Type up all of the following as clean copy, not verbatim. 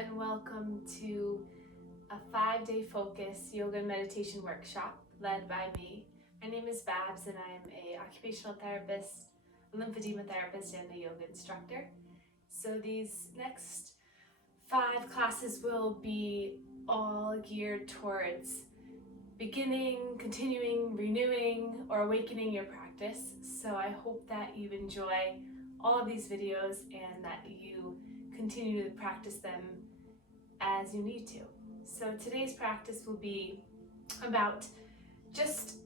and welcome to a 5-day focus yoga and meditation workshop led by me. My name is Babz and I'm an occupational therapist, a lymphedema therapist, and a yoga instructor. So these next 5 classes will be all geared towards beginning, continuing, renewing, or awakening your practice. So I hope that you enjoy all of these videos and that you continue to practice them as you need to. So today's practice will be about just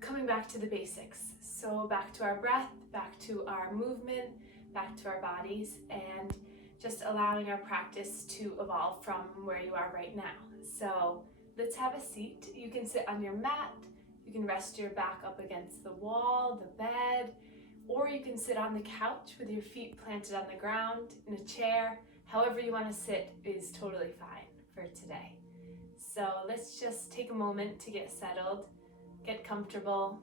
coming back to the basics. So back to our breath, back to our movement, back to our bodies, and just allowing our practice to evolve from where you are right now. So let's have a seat. You can sit on your mat, you can rest your back up against the wall, the bed, or you can sit on the couch with your feet planted on the ground, in a chair. However you want to sit is totally fine for today. So let's just take a moment to get settled, get comfortable,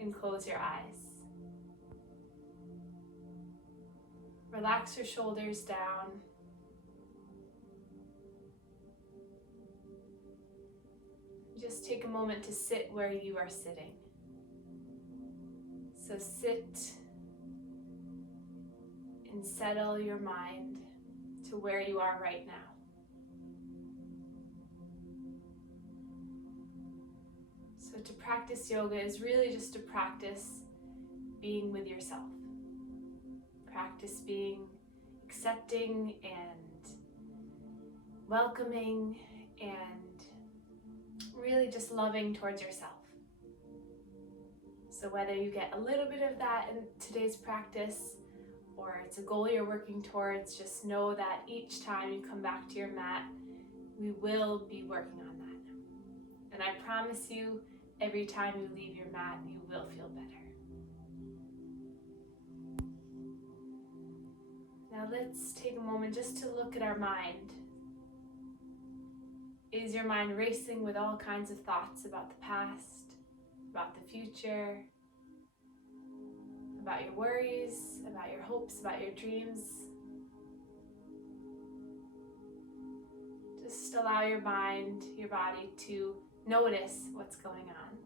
and close your eyes. Relax your shoulders down. Just take a moment to sit where you are sitting. So sit and settle your mind to where you are right now. So to practice yoga is really just to practice being with yourself. Practice being accepting and welcoming and really just loving towards yourself. So whether you get a little bit of that in today's practice or it's a goal you're working towards, just know that each time you come back to your mat, we will be working on that. And I promise you, every time you leave your mat, you will feel better. Now let's take a moment just to look at our mind. Is your mind racing with all kinds of thoughts about the past, about the future, about your worries, about your hopes, about your dreams? Just allow your mind, your body to notice what's going on.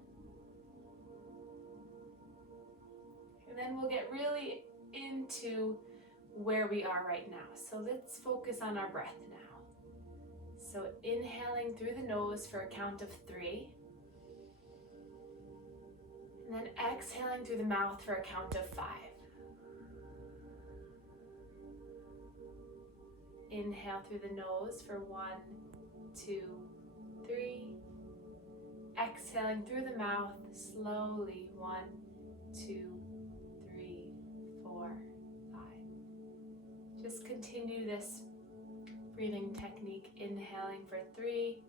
And then we'll get really into where we are right now. So let's focus on our breath now. So inhaling through the nose for a count of 3. And then exhaling through the mouth for a count of 5. Inhale through the nose for 1, 2, 3. Exhaling through the mouth slowly, 1, 2, 3, 4, 5. Just continue this breathing technique, inhaling for 3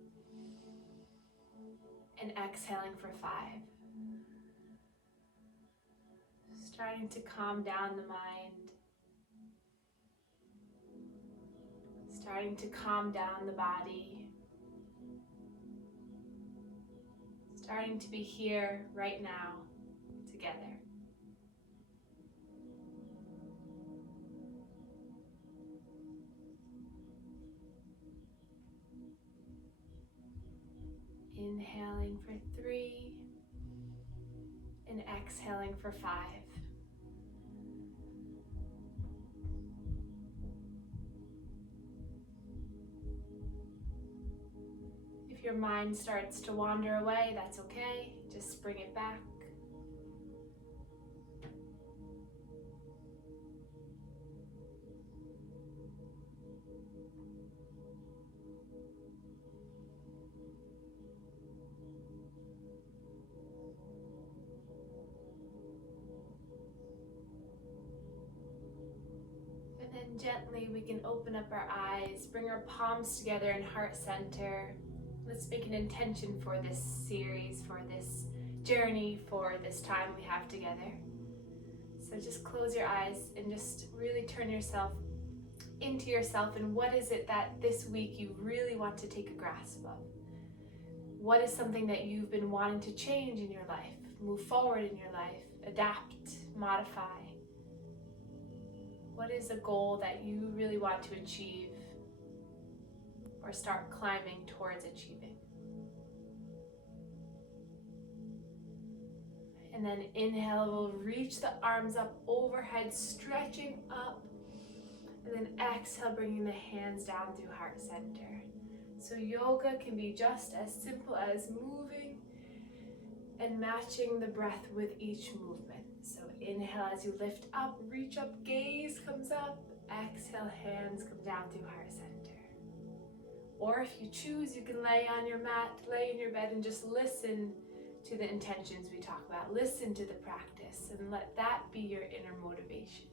and exhaling for 5. Starting to calm down the mind, starting to calm down the body, starting to be here right now together. Inhaling for 3 and exhaling for 5. If your mind starts to wander away, that's okay. Just bring it back. And then gently we can open up our eyes, bring our palms together in heart center. Let's make an intention for this series, for this journey, for this time we have together. So just close your eyes and just really turn yourself into yourself, and what is it that this week you really want to take a grasp of? What is something that you've been wanting to change in your life, move forward in your life, adapt, modify? What is a goal that you really want to achieve or start climbing towards achieving. And then inhale, we'll reach the arms up overhead, stretching up. And then exhale, bringing the hands down through heart center. So yoga can be just as simple as moving and matching the breath with each movement. So inhale as you lift up, reach up, gaze comes up. Exhale, hands come down through heart center. Or if you choose, you can lay on your mat, lay in your bed and just listen to the intentions we talk about. Listen to the practice and let that be your inner motivation.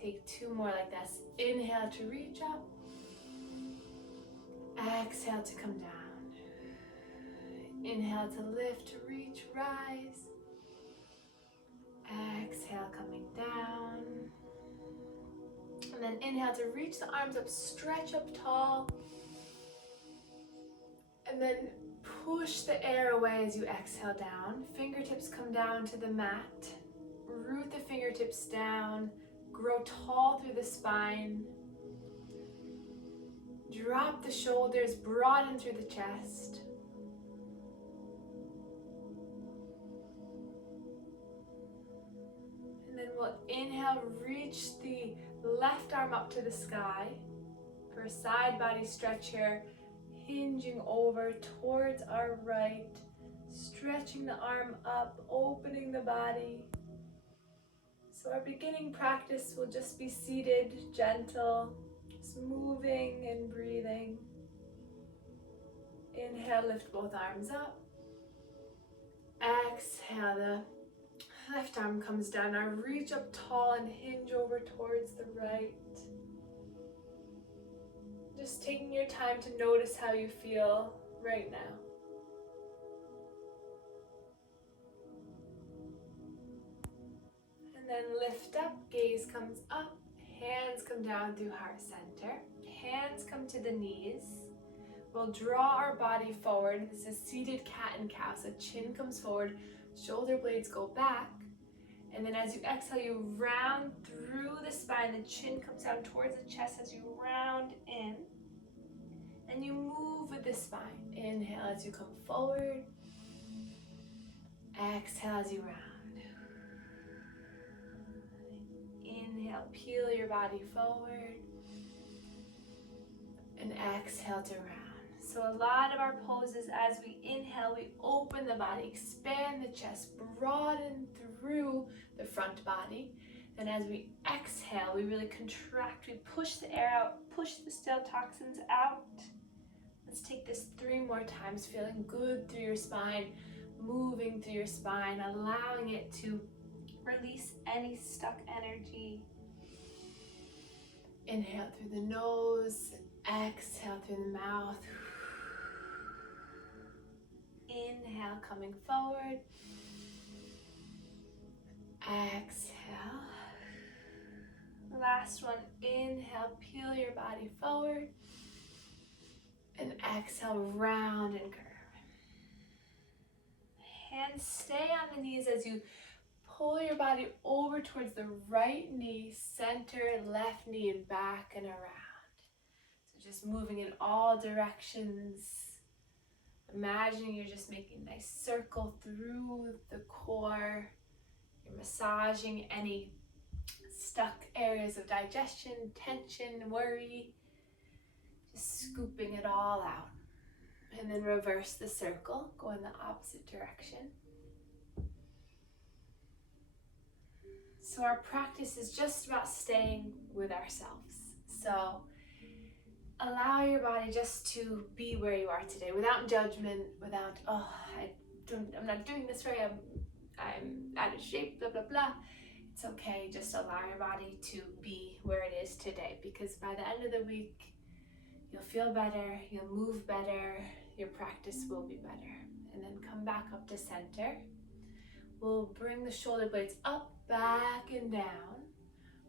Take 2 more like this. Inhale to reach up. Exhale to come down. Inhale to lift, to reach, rise. Exhale, coming down. And then inhale to reach the arms up, stretch up tall. And then push the air away as you exhale down. Fingertips come down to the mat. Root the fingertips down. Grow tall through the spine. Drop the shoulders, broaden through the chest. And then we'll inhale, reach the left arm up to the sky for a side body stretch here, hinging over towards our right, stretching the arm up, opening the body. So our beginning practice will just be seated, gentle, just moving and breathing. Inhale, lift both arms up. Exhale, the left arm comes down. Now reach up tall and hinge over towards the right. Just taking your time to notice how you feel right now. And then lift up, gaze comes up, hands come down through heart center. Hands come to the knees. We'll draw our body forward. This is seated cat and cow. So chin comes forward, shoulder blades go back. And then as you exhale, you round through the spine. The chin comes down towards the chest as you round in. And you move with the spine. Inhale as you come forward. Exhale as you round. Inhale, peel your body forward. And exhale to round. So a lot of our poses, as we inhale, we open the body, expand the chest, broaden through the front body. Then as we exhale, we really contract, we push the air out, push the stale toxins out. Let's take this 3 more times, feeling good through your spine, moving through your spine, allowing it to release any stuck energy. Inhale through the nose, exhale through the mouth. Inhale, coming forward. Exhale. Last one, inhale, peel your body forward. And exhale, round and curve. Hands stay on the knees as you pull your body over towards the right knee, center, left knee, and back and around. So just moving in all directions. Imagining you're just making a nice circle through the core. You're massaging any stuck areas of digestion, tension, worry. Just scooping it all out. And then reverse the circle, go in the opposite direction. So our practice is just about staying with ourselves. So allow your body just to be where you are today, without judgment, without, I'm not doing this right, I'm out of shape, blah, blah, blah. It's okay, just allow your body to be where it is today, because by the end of the week, you'll feel better, you'll move better, your practice will be better. And then come back up to center. We'll bring the shoulder blades up, back, and down,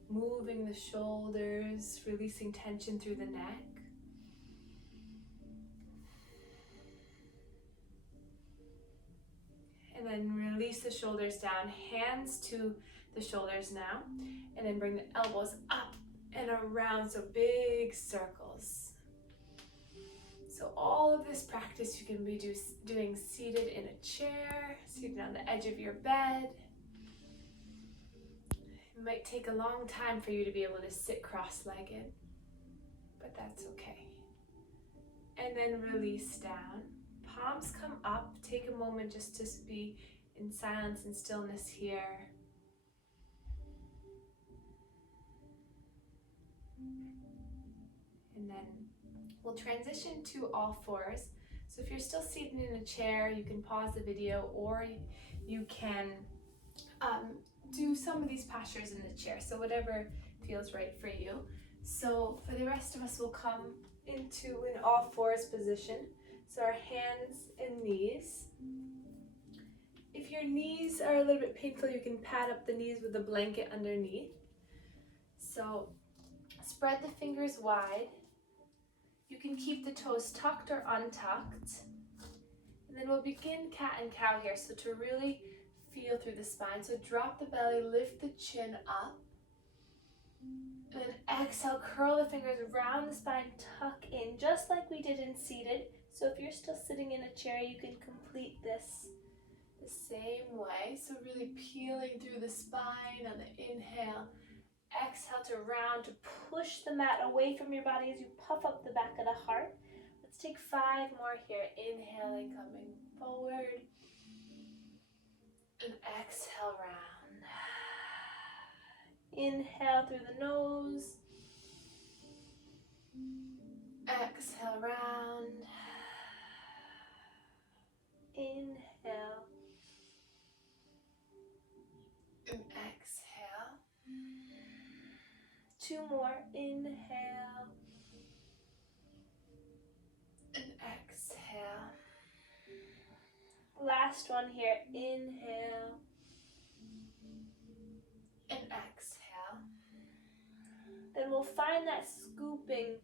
moving the shoulders, releasing tension through the neck. And then release the shoulders down, hands to the shoulders now. And then bring the elbows up and around, so big circles. So all of this practice you can be doing seated in a chair, seated on the edge of your bed. It might take a long time for you to be able to sit cross-legged, but that's okay. And then release down. Palms come up. Take a moment just to be in silence and stillness here. And then we'll transition to all fours. So if you're still seated in a chair, you can pause the video, or you can do some of these postures in the chair. So whatever feels right for you. So for the rest of us, we'll come into an all fours position. So our hands and knees. If your knees are a little bit painful, you can pad up the knees with a blanket underneath. So spread the fingers wide. You can keep the toes tucked or untucked. And then we'll begin cat and cow here. So to really feel through the spine. So drop the belly, lift the chin up. And then exhale, curl the fingers around the spine, tuck in, just like we did in seated. So if you're still sitting in a chair, you can complete this the same way. So really peeling through the spine on the inhale. Exhale to round, to push the mat away from your body as you puff up the back of the heart. Let's take 5 more here. Inhaling, coming forward. And exhale, round. Inhale through the nose. Exhale, round. Inhale. And exhale. 2 more. Inhale. And exhale. Last one here. Inhale. And exhale. Then we'll find that scooping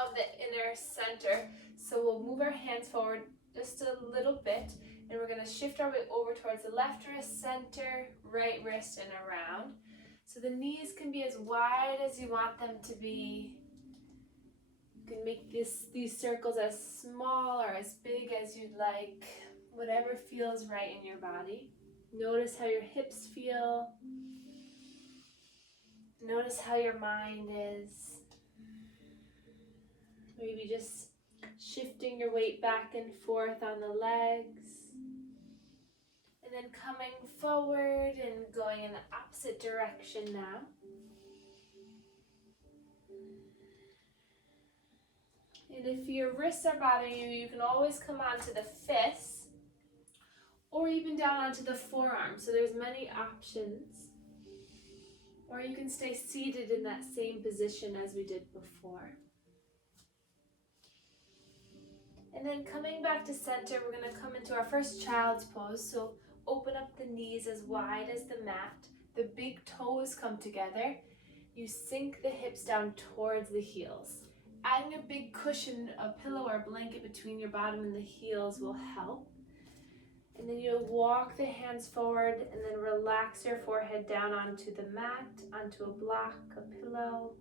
of the inner center. So we'll move our hands forward just a little bit, and we're going to shift our way over towards the left wrist, center, right wrist, and around. So the knees can be as wide as you want them to be. You can make these circles as small or as big as you'd like, whatever feels right in your body. Notice how your hips feel. Notice how your mind is. Maybe just shifting your weight back and forth on the legs. And then coming forward and going in the opposite direction now. And if your wrists are bothering you, you can always come onto the fists or even down onto the forearms. So there's many options. Or you can stay seated in that same position as we did before. And then coming back to center, we're going to come into our first child's pose. So open up the knees as wide as the mat. The big toes come together. You sink the hips down towards the heels. Adding a big cushion, a pillow or a blanket between your bottom and the heels will help. And then you'll walk the hands forward and then relax your forehead down onto the mat, onto a block, a pillow.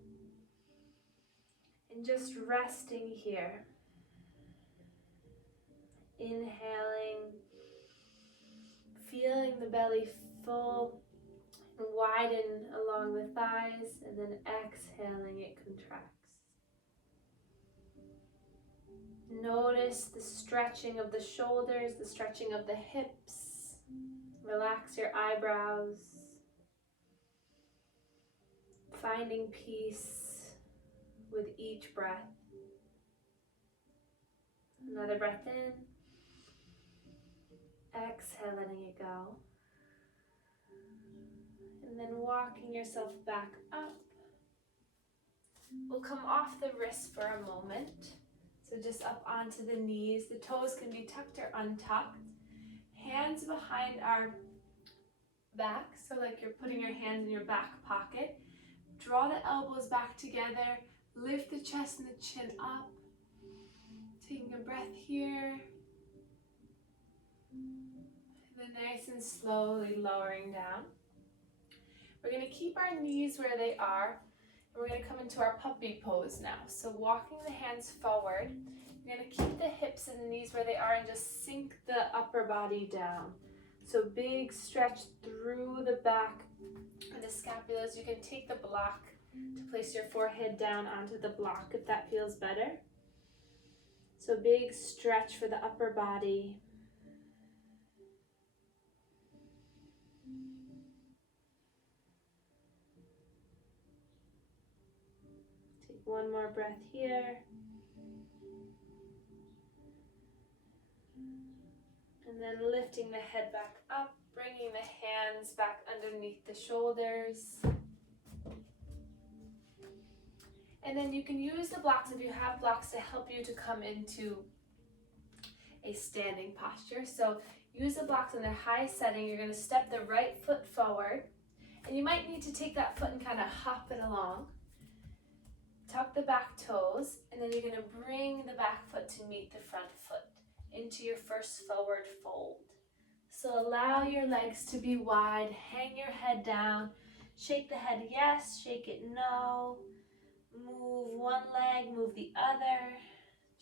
And just resting here. Inhaling, feeling the belly full and widen along the thighs, and then exhaling, it contracts. Notice the stretching of the shoulders, the stretching of the hips. Relax your eyebrows. Finding peace with each breath. Another breath in. Exhale, letting it go. And then walking yourself back up. We'll come off the wrists for a moment. So just up onto the knees. The toes can be tucked or untucked. Hands behind our back, so like you're putting your hands in your back pocket. Draw the elbows back together. Lift the chest and the chin up. Taking a breath here. And then nice and slowly lowering down. We're going to keep our knees where they are. And we're going to come into our puppy pose now. So walking the hands forward, You're going to keep the hips and the knees where they are and just sink the upper body down. So big stretch through the back and the scapulas. You can take the block to place your forehead down onto the block if that feels better. So big stretch for the upper body. Take one more breath here. And then lifting the head back up, bringing the hands back underneath the shoulders. And then you can use the blocks, if you have blocks, to help you to come into a standing posture. So use the blocks in their high setting. You're going to step the right foot forward. And you might need to take that foot and kind of hop it along. Tuck the back toes, and then you're going to bring the back foot to meet the front foot into your first forward fold. So allow your legs to be wide. Hang your head down. Shake the head yes, shake it no. Move one leg, move the other.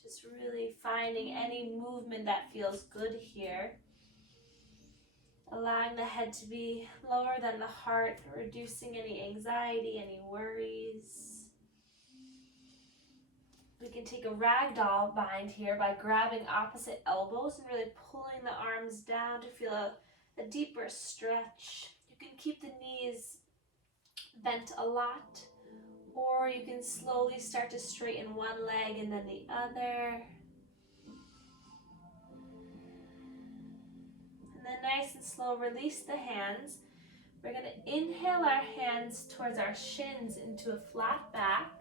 Just really finding any movement that feels good here. Allowing the head to be lower than the heart, reducing any anxiety, any worries. We can take a ragdoll bind here by grabbing opposite elbows and really pulling the arms down to feel a deeper stretch. You can keep the knees bent a lot, or you can slowly start to straighten one leg and then the other. And then nice and slow, release the hands. We're going to inhale our hands towards our shins into a flat back.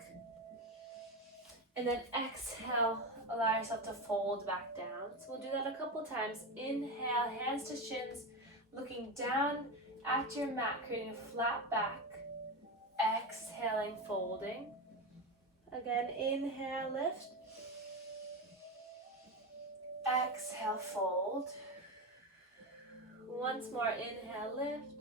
And then exhale, allow yourself to fold back down. So we'll do that a couple times. Inhale, hands to shins, looking down at your mat, creating a flat back. Exhaling, folding. Again, inhale, lift. Exhale, fold. Once more, inhale, lift.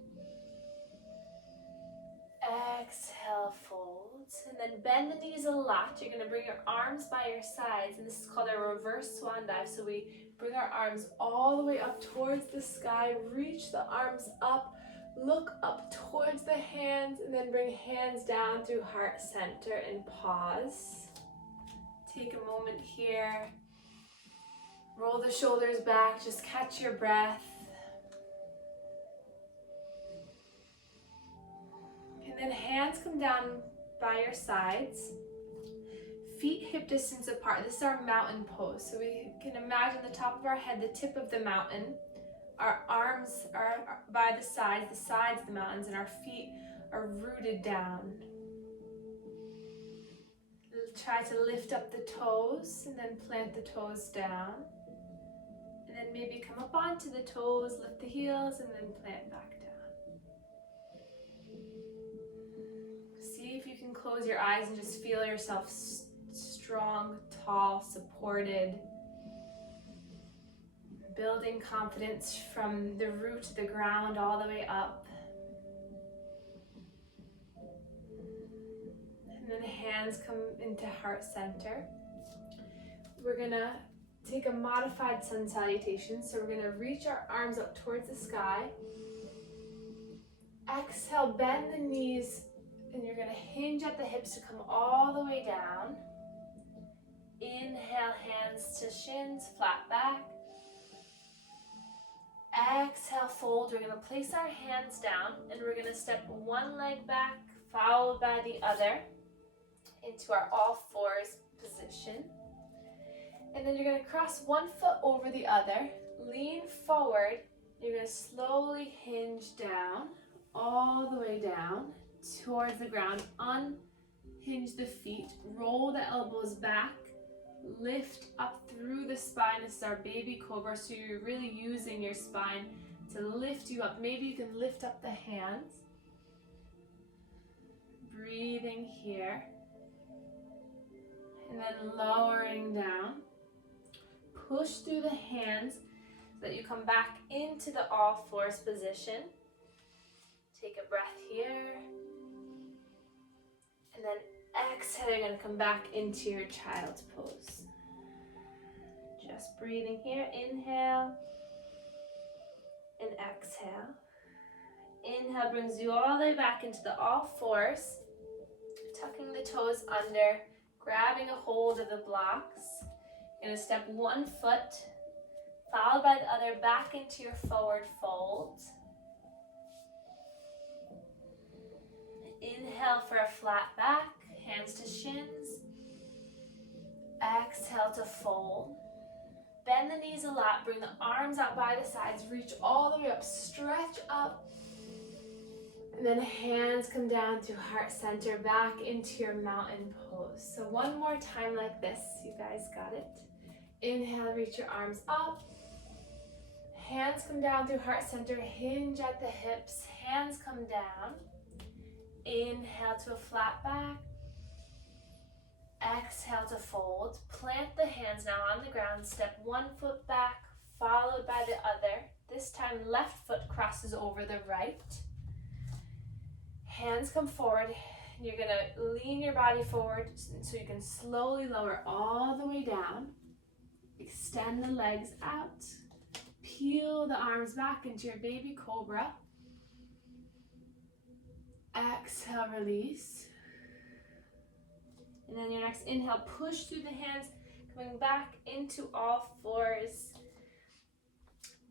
Exhale, fold. And then bend the knees a lot. You're going to bring your arms by your sides, and this is called a reverse swan dive. So we bring our arms all the way up towards the sky, reach the arms up, look up towards the hands, and then bring hands down through heart center and pause. Take a moment here. Roll the shoulders back, just catch your breath. And then hands come down by your sides. Feet hip distance apart. This is our mountain pose. So we can imagine the top of our head, the tip of the mountain. Our arms are by the sides of the mountains, and our feet are rooted down. Try to lift up the toes and then plant the toes down. And then maybe come up onto the toes, lift the heels, and then plant back down. See if you can close your eyes and just feel yourself strong, tall, supported. Building confidence from the root to the ground all the way up. And then hands come into heart center. We're gonna take a modified sun salutation. So we're gonna reach our arms up towards the sky. Exhale, bend the knees, and you're gonna hinge at the hips to come all the way down. Inhale, hands to shins, flat back. Exhale, fold. We're going to place our hands down, and we're going to step one leg back, followed by the other, into our all fours position. And then you're going to cross one foot over the other, lean forward. You're going to slowly hinge down, all the way down towards the ground. Unhinge the feet, roll the elbows back. Lift up through the spine. This is our baby cobra, so you're really using your spine to lift you up. Maybe you can lift up the hands. Breathing here. And then lowering down. Push through the hands so that you come back into the all fours position. Take a breath here. And then exhale, you're going to come back into your child's pose. breathing here. Inhale and exhale. Inhale brings you all the way back into the all fours, tucking the toes under, grabbing a hold of the blocks. You're going to step one foot, followed by the other, back into your forward fold. Inhale for a flat back, hands to shins. Exhale to fold. Bend the knees a lot, bring the arms out by the sides, reach all the way up, stretch up. And then hands come down to heart center, back into your mountain pose. So one more time like this, you guys got it. Inhale, reach your arms up. Hands come down through heart center, hinge at the hips, hands come down. Inhale to a flat back. Exhale to fold. Plant the hands now on the ground, step one foot back, followed by the other. This time left foot crosses over the right. Hands come forward. You're going to lean your body forward so you can slowly lower all the way down. Extend the legs out. Peel the arms back into your baby cobra. Exhale, release. And then your next inhale, push through the hands, coming back into all fours.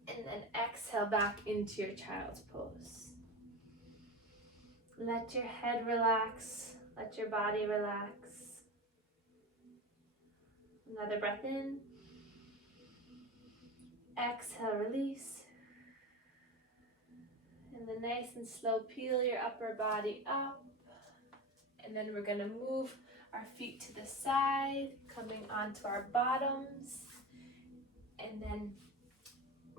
And then exhale back into your child's pose. Let your head relax, let your body relax. Another breath in. Exhale, release. And then nice and slow, peel your upper body up. And then we're gonna move our feet to the side, coming onto our bottoms. And then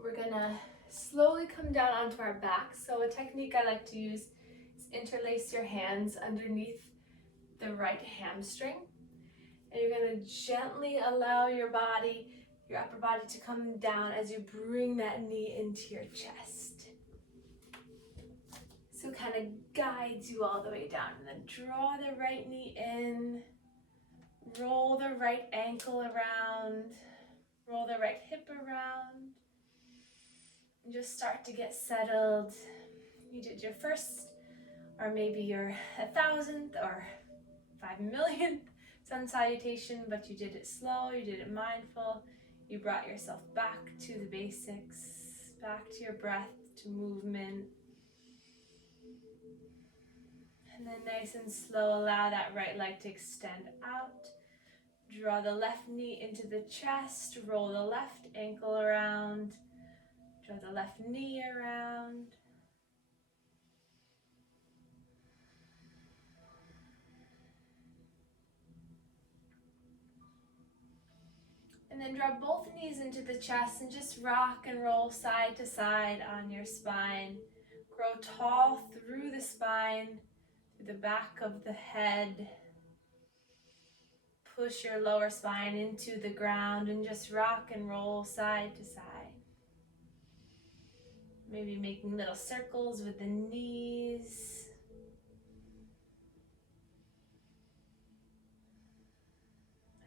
we're gonna slowly come down onto our back. So a technique I like to use is interlace your hands underneath the right hamstring. And you're gonna gently allow your body, your upper body, to come down as you bring that knee into your chest. So kind of guides you all the way down. And then draw the right knee in, roll the right ankle around, roll the right hip around, and just start to get settled. You did your first, or maybe your 1,000th or 5 millionth sun salutation, but you did it slow, you did it mindful. You brought yourself back to the basics, back to your breath, to movement. And then nice and slow, allow that right leg to extend out. Draw the left knee into the chest, roll the left ankle around, draw the left knee around. And then draw both knees into the chest and just rock and roll side to side on your spine. Grow tall through the spine, through the back of the head. Push your lower spine into the ground and just rock and roll side to side. Maybe making little circles with the knees.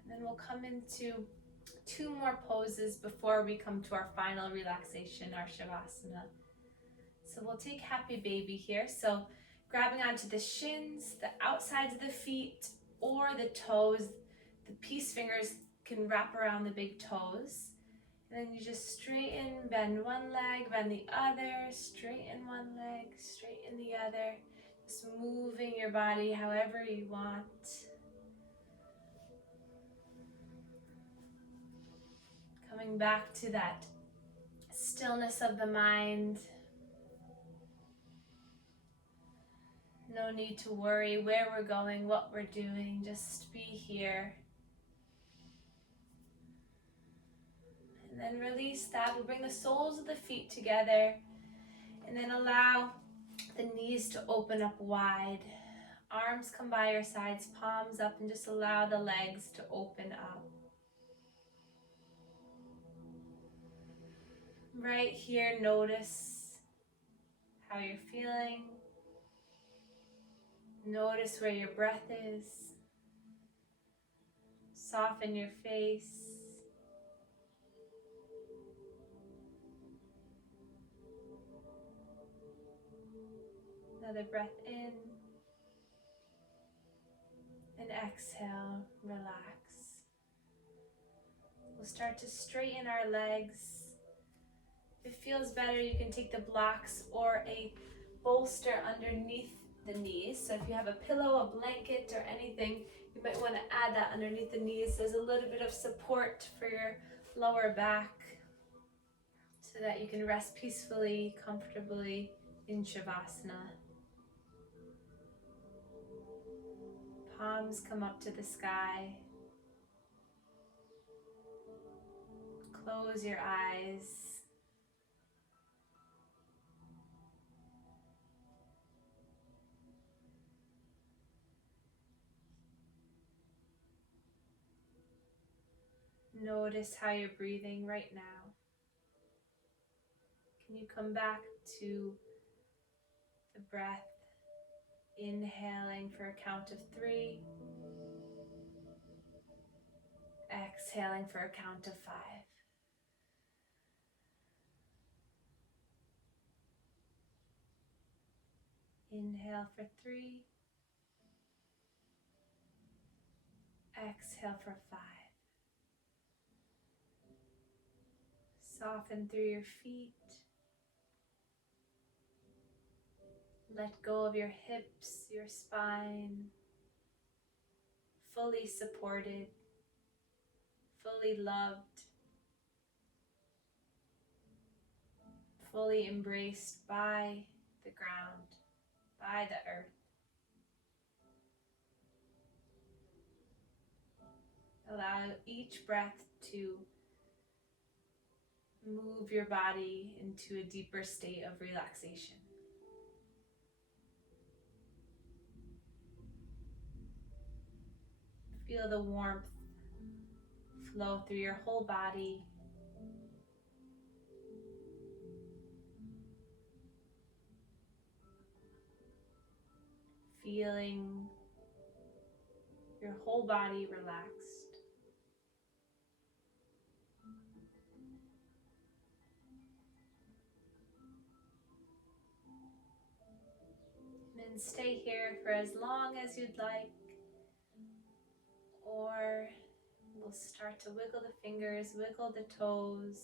And then we'll come into 2 more poses before we come to our final relaxation, our Shavasana. So we'll take Happy Baby here. So grabbing onto the shins, the outsides of the feet, or the toes. The peace fingers can wrap around the big toes. And then you just straighten, bend one leg, bend the other, straighten one leg, straighten the other. Just moving your body however you want. Coming back to that stillness of the mind. No need to worry where we're going, what we're doing. Just be here. And then release that. We'll bring the soles of the feet together. And then allow the knees to open up wide. Arms come by your sides, palms up, and just allow the legs to open up. Right here, notice how you're feeling. Notice where your breath is. Soften your face. Another breath in. And exhale, relax. We'll start to straighten our legs. If it feels better, you can take the blocks or a bolster underneath the knees. So if you have a pillow, a blanket, or anything, you might want to add that underneath the knees. There's a little bit of support for your lower back so that you can rest peacefully, comfortably in Shavasana. Palms come up to the sky. Close your eyes. Notice how you're breathing right now. Can you come back to the breath, inhaling for a count of 3, exhaling for a count of 5. Inhale for 3, exhale for 5. Soften through your feet. Let go of your hips, your spine. Fully supported, fully loved, fully embraced by the ground, by the earth. Allow each breath to move your body into a deeper state of relaxation. Feel the warmth flow through your whole body. Feeling your whole body relaxed. And stay here for as long as you'd like, or we'll start to wiggle the fingers, wiggle the toes,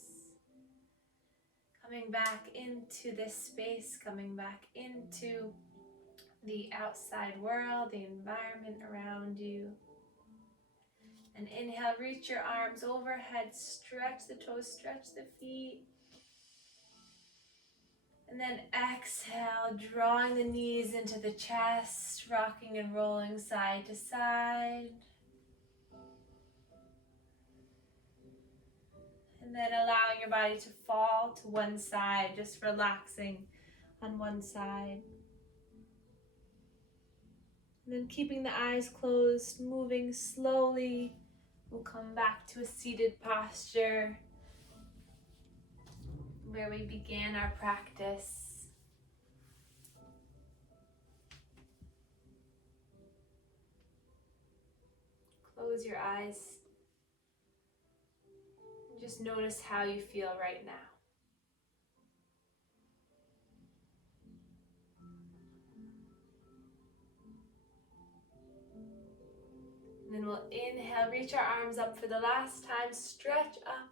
coming back into this space, coming back into the outside world, the environment around you. And inhale, reach your arms overhead, stretch the toes, stretch the feet. And then exhale, drawing the knees into the chest, rocking and rolling side to side. And then allowing your body to fall to one side, just relaxing on one side. And then keeping the eyes closed, moving slowly, we'll come back to a seated posture where we began our practice. Close your eyes and just notice how you feel right now. And then we'll inhale, reach our arms up for the last time, stretch up.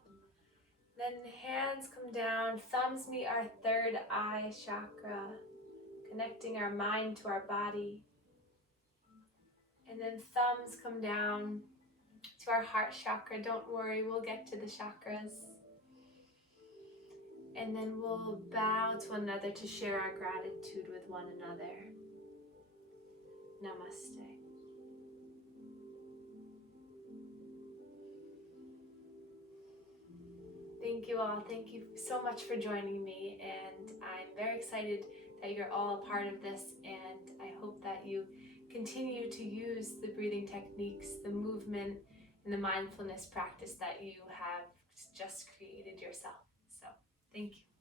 Then hands come down, thumbs meet our third eye chakra, connecting our mind to our body. And then thumbs come down to our heart chakra. Don't worry, we'll get to the chakras. And then we'll bow to one another to share our gratitude with one another. Namaste. Thank you all. Thank you so much for joining me. And I'm very excited that you're all a part of this. And I hope that you continue to use the breathing techniques, the movement, and the mindfulness practice that you have just created yourself. So, thank you.